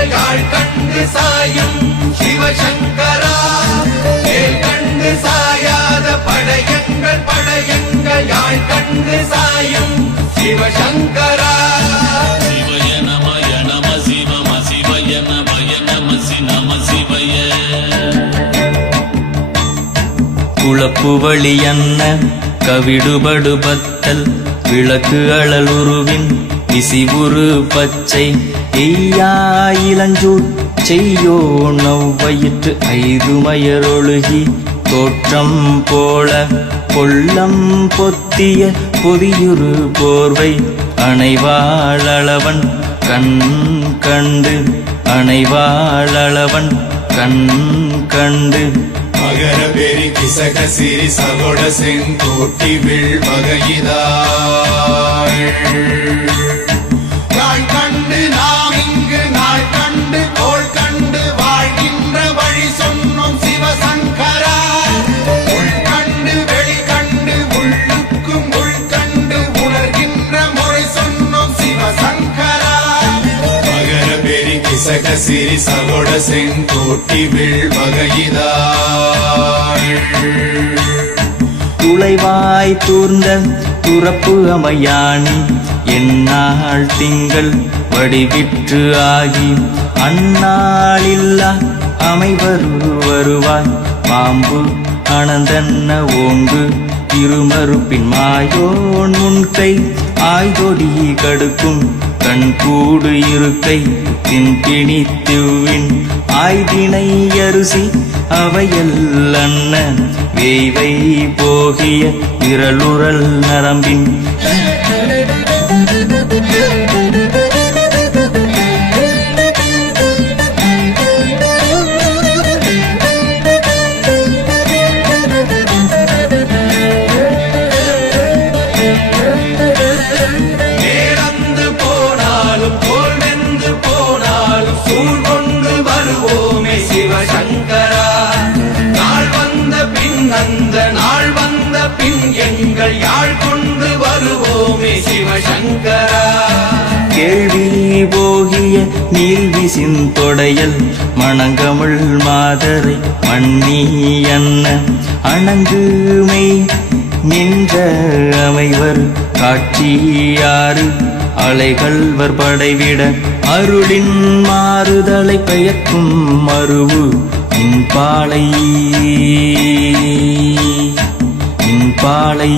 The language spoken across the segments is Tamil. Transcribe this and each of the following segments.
எங்கள் யாழ் கண்டு சாயும் சிவசங்கரா. வேல் கண்டு சாயாத படையங்கள் யாழ் கண்டு சாயும் சிவசங்கரா. சிவய நமய நம சிவம சிவய நமய நம நம சிவய. குழப்பு வழியன்ன கவிடுபடு பத்தல் விளக்கு அழல் உருவின் விசிவுரு பச்சை எய்யா இளஞ்சூர் செய்யோ நவ்வயிற்று ஐதுமயரொழுகி தோற்றம் போல கொள்ளம் பொத்திய பொதியுரு போர்வை அணைவாளவன் கண் கண்டு அணைவாளவன் கண் கண்டு. மகர பெரி கிசக சிறி சகோட செங்கோட்டி வில் வகையிதாள் யாழ் கண்டு நாம் இங்கு நாள் கண்டு கோள் கண்டு வாழ்கின்ற வழி சொன்னோம் சிவசங்கரா. உள் கண்டு வெளி கண்டு உள்ளுக்கும் உள் கண்டு உணர்கின்ற முறை சொன்னோம் சிவசங்கரா. மகர பெரி கிசக சிறி சகோட செங்கோட்டி வில் வகையிதாள் துளைவாய் தூர்ந்த துறப்பு அமையாணி எந்நாள் திங்கள் வடிவிற்று ஆகி அந்நாளில்லா அமைவரு வருவாய் பாம்பு அனந்தன்ன ஓங்கு இருமறுப்பின் மாயோன் முன்கை ஆய்தொடி கடுக்கும் கண்கூடு இருக்கை தின்பிணி திவ்வின் ஆய்தினை அரிசி அவையல் அன்ன வேய்வை போகிய விரலுரல் நரம்பின் அந்த நாள் வந்த பின் எங்கள் யாழ் கொண்டு வருவோமே சிவசங்கரா. கேள்வி போகிய நீல்விசின் தொடையல் மணங்கமிழ் மாதரை மண்ணி அன்ன அணங்குமை நின்ற அமைவர் காட்சியாறு அலைகள்வர் படைவிட அருளின் மாறுதலை பெயர்க்கும் மருவு இன்பாலை இன்பாலை.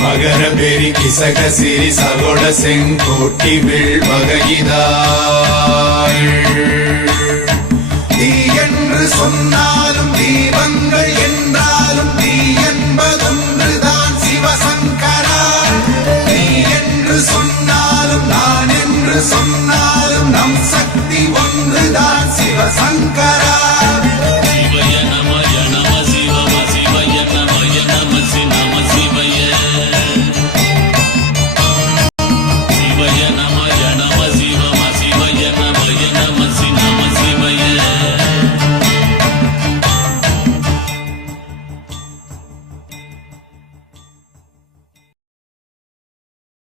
மகர பெரி கிசக சிறி சகோட செங்கோட்டி வில் வகையிதாள் தீ என்று சொன்னாலும் தீபங்கள் என்றாலும் தீ என்பதொன்றுதான் சிவசங்கரா. நீ என்று சொன்னாலும் நான் என்று சொன்னாலும் நம் சக்தி ஒன்றுதான் சிவசங்கரா.